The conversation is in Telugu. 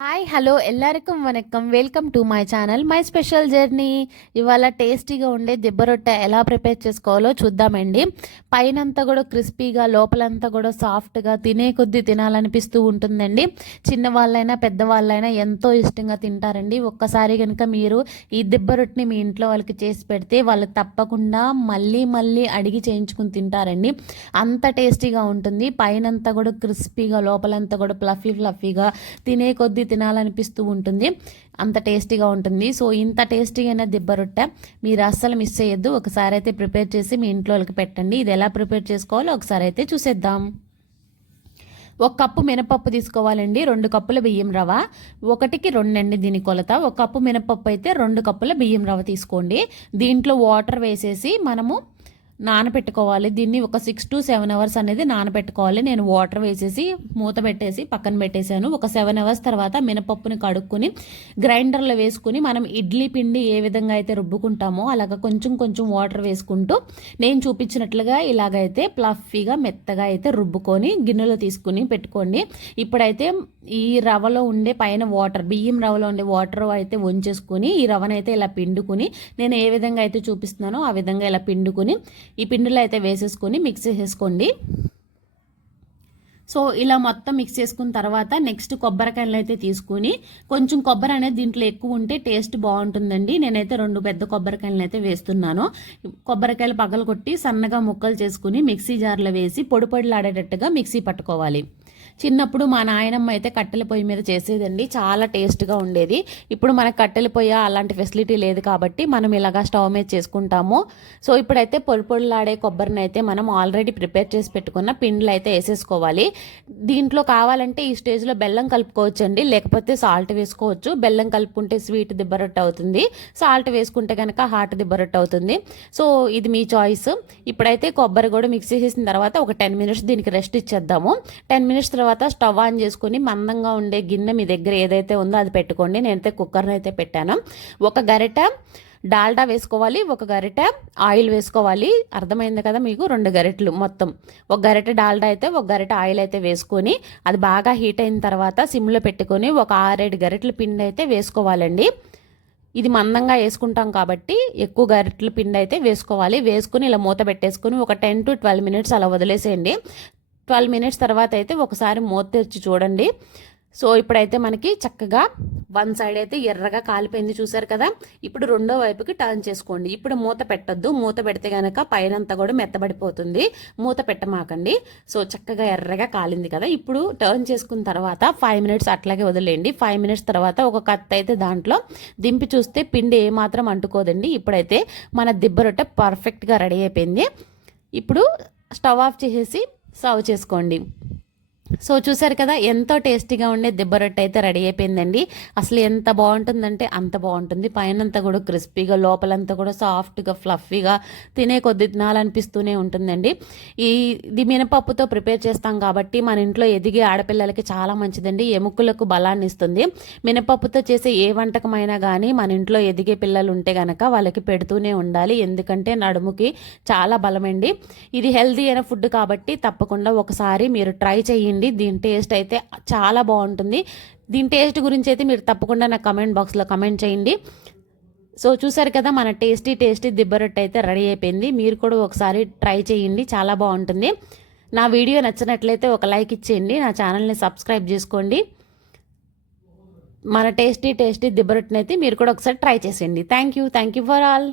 హాయ్ హలో ఎల్లరికం వనకం welcome to my channel. My special journey. ఇవాళ టేస్టీగా ఉండే దిబ్బ రొట్టె ఎలా ప్రిపేర్ చేసుకోవాలో చూద్దామండి. పైనంతా కూడా క్రిస్పీగా లోపలంతా కూడా సాఫ్ట్గా తినే కొద్దీ తినాలనిపిస్తూ ఉంటుందండి. చిన్నవాళ్ళైనా పెద్దవాళ్ళైనా ఎంతో ఇష్టంగా తింటారండి. ఒక్కసారి కనుక మీరు ఈ దిబ్బ రొట్టెని మీ ఇంట్లో వాళ్ళకి చేసి పెడితే వాళ్ళు తప్పకుండా మళ్ళీ మళ్ళీ అడిగి చేయించుకుని తింటారండి. అంత టేస్టీగా ఉంటుంది. పైనంతా కూడా క్రిస్పీగా లోపలంతా కూడా ఫ్లఫీ ఫ్లఫీగా తినే కొద్దీ తినాలనిపిస్తూ ఉంటుంది. అంత టేస్టీగా ఉంటుంది. సో ఇంత టేస్టీగా అయిన దిబ్బరొట్టె మీరు అస్సలు మిస్ చేయొద్దు. ఒకసారి అయితే ప్రిపేర్ చేసి మీ ఇంట్లో పెట్టండి. ఇది ఎలా ప్రిపేర్ చేసుకోవాలో ఒకసారి అయితే చూసేద్దాం. ఒక కప్పు మినపప్పు తీసుకోవాలండి. రెండు కప్పుల బియ్యం రవ ఒకటికి రెండండి దీని కొలత. ఒక కప్పు మినపప్పు అయితే రెండు కప్పుల బియ్యం రవ తీసుకోండి. దీంట్లో వాటర్ వేసేసి మనము నానబెట్టుకోవాలి దీన్ని ఒక సిక్స్ టు సెవెన్ అవర్స్ అనేది నానబెట్టుకోవాలి నేను వాటర్ వేసేసి మూత పెట్టేసి పక్కన పెట్టేశాను. ఒక సెవెన్ అవర్స్ తర్వాత మినపప్పుని కడుక్కొని గ్రైండర్లో వేసుకుని మనం ఇడ్లీ పిండి ఏ విధంగా అయితే రుబ్బుకుంటామో అలాగ కొంచెం కొంచెం వాటర్ వేసుకుంటూ నేను చూపించినట్లుగా ఇలాగైతే ప్లఫీగా మెత్తగా అయితే రుబ్బుకొని గిన్నెలో తీసుకుని పెట్టుకోండి. ఇప్పుడైతే ఈ రవ్వలో ఉండే పైన వాటర్ బియ్యం రవ్వలో ఉండే వాటర్ అయితే వంచేసుకుని ఈ రవ్వనైతే ఇలా పిండుకుని నేను ఏ విధంగా అయితే చూపిస్తున్నానో ఆ విధంగా ఇలా పిండుకుని ఈ పిండిలో అయితే వేసేసుకొని మిక్స్ చేసేసుకోండి సో ఇలా మొత్తం మిక్స్ చేసుకున్న తర్వాత నెక్స్ట్ కొబ్బరికాయలు అయితే తీసుకుని కొంచెం కొబ్బరి అనేది దీంట్లో ఎక్కువ ఉంటే టేస్ట్ బాగుంటుందండి. నేనైతే రెండు పెద్ద కొబ్బరికాయలను అయితే వేస్తున్నాను. కొబ్బరికాయలు పగలు కొట్టి సన్నగా ముక్కలు చేసుకుని మిక్సీ జార్లో వేసి పొడి పొడిలాడేటట్టుగా మిక్సీ పట్టుకోవాలి. చిన్నప్పుడు మా నాయనమ్మ అయితే కట్టెల పొయ్యి మీద చేసేదండి. చాలా టేస్ట్గా ఉండేది. ఇప్పుడు మనకు కట్టెల పొయ్యి అలాంటి ఫెసిలిటీ లేదు కాబట్టి మనం ఇలాగా స్టవ్ మీద చేసుకుంటాము. సో ఇప్పుడైతే పొడి పొడిలాడే కొబ్బరిని అయితే మనం ఆల్రెడీ ప్రిపేర్ చేసి పెట్టుకున్న పిండిలు అయితే వేసేసుకోవాలి. దీంట్లో కావాలంటే ఈ స్టేజ్లో బెల్లం కలుపుకోవచ్చండి. లేకపోతే సాల్ట్ వేసుకోవచ్చు. బెల్లం కలుపుకుంటే స్వీట్ దిబ్బరొట్టు అవుతుంది. సాల్ట్ వేసుకుంటే కనుక హాట్ దిబ్బరొట్టు అవుతుంది. సో ఇది మీ చాయిస్. ఇప్పుడైతే కొబ్బరి కూడా మిక్స్ చేసిన తర్వాత ఒక టెన్ మినిట్స్ దీనికి రెస్ట్ ఇచ్చేద్దాము. టెన్ మినిట్స్ మినిట్స్ తర్వాత స్టవ్ ఆన్ చేసుకుని మందంగా ఉండే గిన్నె మీ దగ్గర ఏదైతే ఉందో అది పెట్టుకోండి. నేనైతే కుక్కర్ని అయితే పెట్టాను. ఒక గరిట డాల్డా వేసుకోవాలి ఒక గరిట ఆయిల్ వేసుకోవాలి. అర్థమైంది కదా మీకు? రెండు గరిటలు మొత్తం. ఒక గరిట డాల్డా అయితే ఒక గరిట ఆయిల్ అయితే వేసుకొని అది బాగా హీట్ అయిన తర్వాత సిమ్లో పెట్టుకొని ఒక ఆరేడు గరిటల పిండి అయితే వేసుకోవాలండి. ఇది మందంగా వేసుకుంటాం కాబట్టి ఎక్కువ గరిటల పిండి అయితే వేసుకోవాలి. వేసుకుని ఇలా మూత పెట్టేసుకుని ఒక టెన్ టు ట్వెల్వ్ మినిట్స్ అలా వదిలేసేయండి. ట్వెల్వ్ మినిట్స్ తర్వాత అయితే ఒకసారి మూత తెరిచి చూడండి. సో ఇప్పుడైతే మనకి చక్కగా వన్ సైడ్ అయితే ఎర్రగా కాలిపోయింది చూసారు కదా? ఇప్పుడు రెండో వైపుకి టర్న్ చేసుకోండి. ఇప్పుడు మూత పెట్టద్దు. మూత పెడితే కనుక పైనంతా కూడా మెత్తబడిపోతుంది. మూత పెట్టమాకండి. సో చక్కగా ఎర్రగా కాలింది కదా? ఇప్పుడు టర్న్ చేసుకున్న తర్వాత ఫైవ్ మినిట్స్ అట్లాగే వదిలేయండి. ఫైవ్ మినిట్స్ తర్వాత ఒక కత్తి అయితే దాంట్లో దింపి చూస్తే పిండి ఏమాత్రం అంటుకోదండి. ఇప్పుడైతే మన దిబ్బ రొట్టె పర్ఫెక్ట్గా రెడీ అయిపోయింది. ఇప్పుడు స్టవ్ ఆఫ్ చేసేసి సర్వ్ చేసుకోండి. సో చూసారు కదా ఎంతో టేస్టీగా ఉండే దిబ్బరొట్టె అయితే రెడీ అయిపోయిందండి. అసలు ఎంత బాగుంటుందంటే అంత బాగుంటుంది. పైన అంతా కూడా క్రిస్పీగా లోపలంతా కూడా సాఫ్ట్గా ఫ్లఫీగా తినే కొద్ది తినాలనిపిస్తూనే ఉంటుందండి. ఈ ఇది మినపప్పుతో ప్రిపేర్ చేస్తాం కాబట్టి మన ఇంట్లో ఎదిగే ఆడపిల్లలకి చాలా మంచిదండి. ఎముకలకు బలాన్ని ఇస్తుంది. మినపప్పుతో చేసే ఏ వంటకమైనా కానీ మన ఇంట్లో ఎదిగే పిల్లలు ఉంటే గనక వాళ్ళకి పెడుతూనే ఉండాలి. ఎందుకంటే నడుముకి చాలా బలమండి. ఇది హెల్దీ అయిన ఫుడ్ కాబట్టి తప్పకుండా ఒకసారి మీరు ట్రై చేయండి. చేయండి దీని టేస్ట్ అయితే చాలా బాగుంటుంది. దీని టేస్ట్ గురించి అయితే మీరు తప్పకుండా నా కమెంట్ బాక్స్లో కమెంట్ చేయండి. సో చూసారు కదా మన టేస్టీ టేస్టీ దిబ్బరొట్టు అయితే రెడీ అయిపోయింది. మీరు కూడా ఒకసారి ట్రై చేయండి. చాలా బాగుంటుంది. నా వీడియో నచ్చినట్లయితే ఒక లైక్ ఇచ్చేయండి. నా ఛానల్ని సబ్స్క్రైబ్ చేసుకోండి. మన టేస్టీ టేస్టీ దిబ్బరొట్టునైతే మీరు కూడా ఒకసారి ట్రై చేసేయండి. Thank you. Thank you for all.